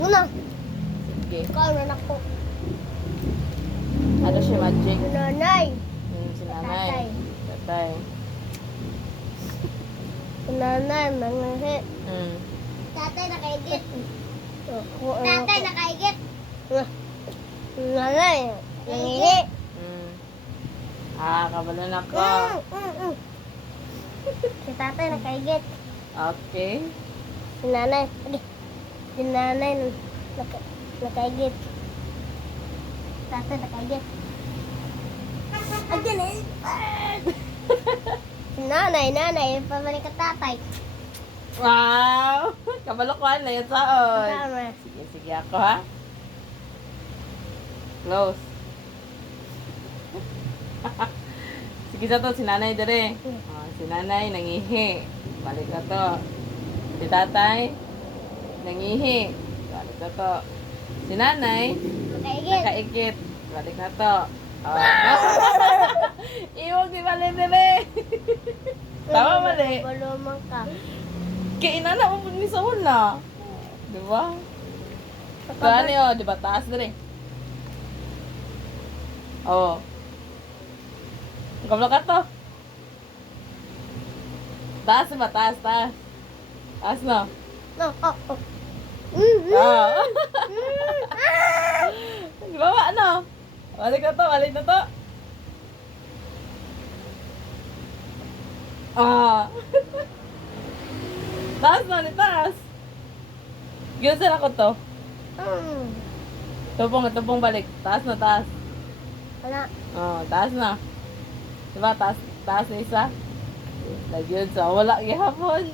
Una. Sige. Ikaw na ako. Ano siya, magic? Nanay. Si nanay. Tatay. Nanay, mangahi. Tatay nakaigit. Tatay Tatay nakaigit. Nanay, nangihi. Kabalan ako. Si tatay nakaigit. Okay. Si nanay, si nanay nakaigit. Tatay nakaigit. Again eh. Si nanay, pabalik ka tatay. Wow! Kabalokan na yan saon. Tama. Sige ako ha. Close. Sige sa to, si nanay dere. Si nanay nangihi. Balik na to. Si tatay nangihi. Balik na to. Si nanay Nakaigit. nakaikit. Balik na to. Iwag di balik dere. Tama mali. Balumang ka. Kaya inana mo ni sa wala. Diba? Kaya niyo, diba? Taas dere. Oo. Kablo ka to. Taas ba? Taas. Taas na. No, oh. Baba, ano? Balik na to. Taas na, taas. Ginsan ako to. Tupong balik. Taas na, taas. Wala. Taas na. Diba, taas na isa. Nagyan sa wala gihapon.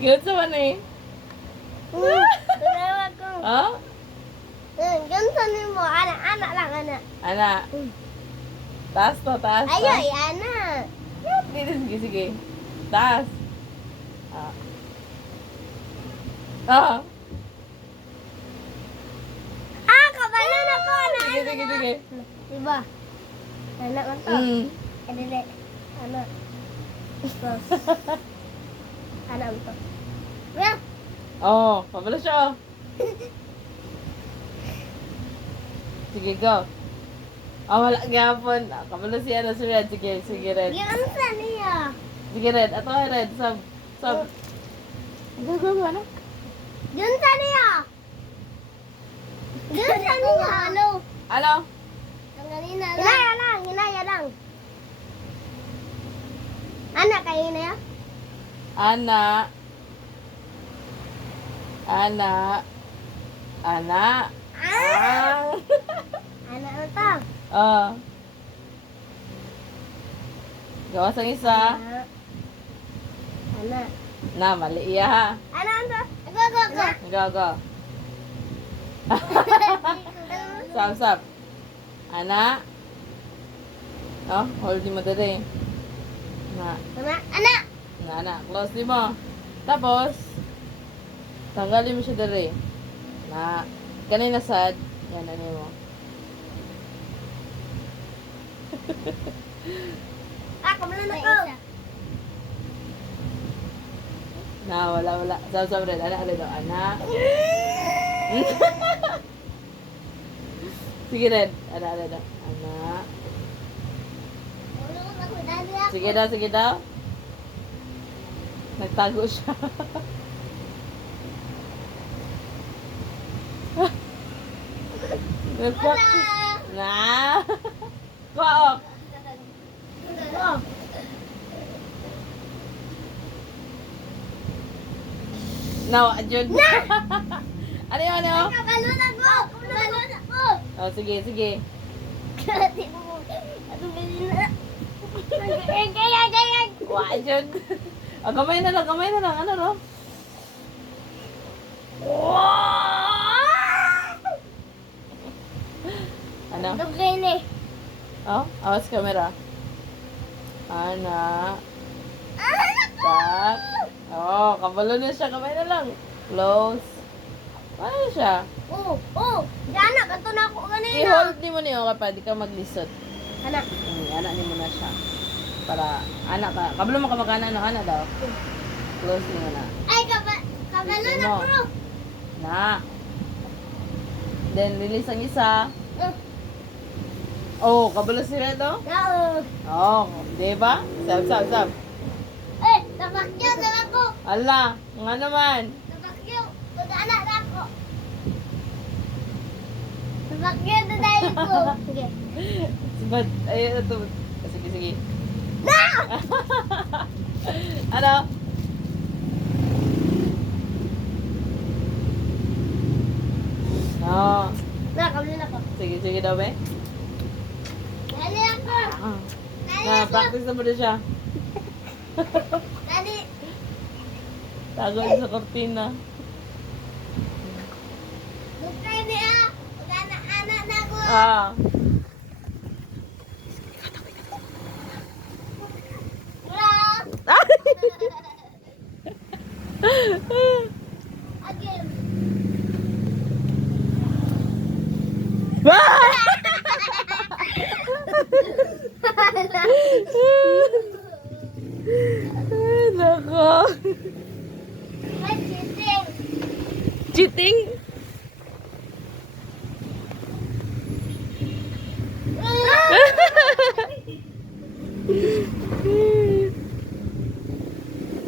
Yun sa man eh. Dalawa ko. Gansan mo. Anak lang, anak. Ana. Taas to, taas to. Ayoy, anak. Sige. Taas. Kabalan ako, anak. Sige. Diba? Anak mo to. Dili. Anak. Tos. Anak mo to. Yeah. Pabalo siya. Sige, go. Wala gapon. Kabalo siya na si Red. Sige, Red. Gansan niya. Sige, Red. Ato ay Red. Sab. Go, ano? Gansan niya. Gansan niya. Ano? Ano? Ang ganina lang. Hinaya lang. Anak kayo na yan? Ana. Ah! Anak mo to. Gawas ang isa. Anak. Na, mali iya ha. Anak mo to. Go. Sap. Ana. Hold mo dali. Anak. Na. Close di mo. Tapos, tanggalin mo siya dali. Na. Kanina sad. Yan, ano mo. Kabalan ako. Na, wala. Sab, Red. Ana. Sige, Red. Ana. Sige daw. Nagtago siya. Na. Kuha. No, Jun. Ano? Kabalan ako. Sige. Ganyan. Wah, Jun. Gamay na lang. Ano, no? Ano? Dugay ni. Awas camera. Ana. Stop. Kabalo na siya. Kamay na lang. Close. Ano siya? Diana, kanto na ako kanina. I-hold ni mo niyo kapag di ka maglisod. Anak. Anak ni mo na siya. Para, anak ka. Kabalo mo ka magana, no? Ana daw. Close mo na. Ay, kabalo na Mo. bro. Na. Then, release ang isa. Uh, Oh, kabalo si Redo? Nao. Oh, di ba? Sab. Eh, tabakyo na ako. Ala, nga naman. Tabakyo. Pag-anak na ako. Tabakyo na dahil ko. Sige. But, ay, ito. Sige. Na! Ano? No. Na, kabalo na ako. Sige daw, be. Dali ako. Dali Na, ako. practice na mo na siya. Dali. Tago sa kortina. Bukay niya. Pag-anak na ako. Ah. Bro. Ah! Again. Ay, nako. Ay, cheating. Cheating?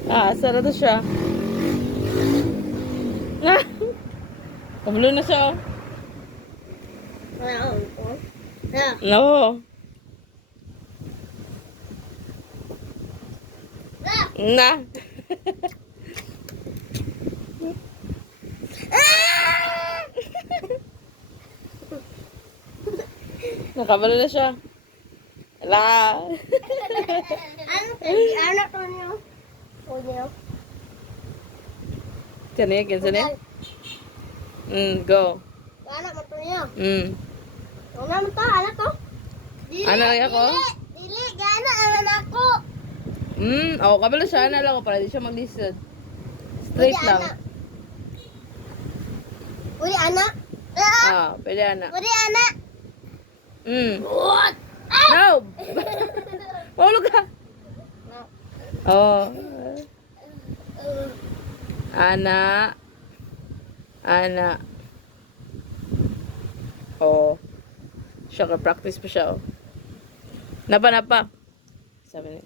Ah, sarap na siya. Ah! Kabalo na siya, oh. Na. No. Na. Na. Nakabalo na siya. Ala. Ano to niyo? O niyo? Kani, kinsani? Go. Ano mo to niyo? Ano mo to? Ano to? Ano ay ako? Dili, gana ano ako. Oh, kabalo siya. Ano lang ko para di siya mag-listen. Straight lang. Uri anak. Pwede anak. Uri anak. What? No! Mahulog ka. Oh. Anak. Anak. Oh. Siya ka-practice pa siya, oh. Napa. Sabi niya.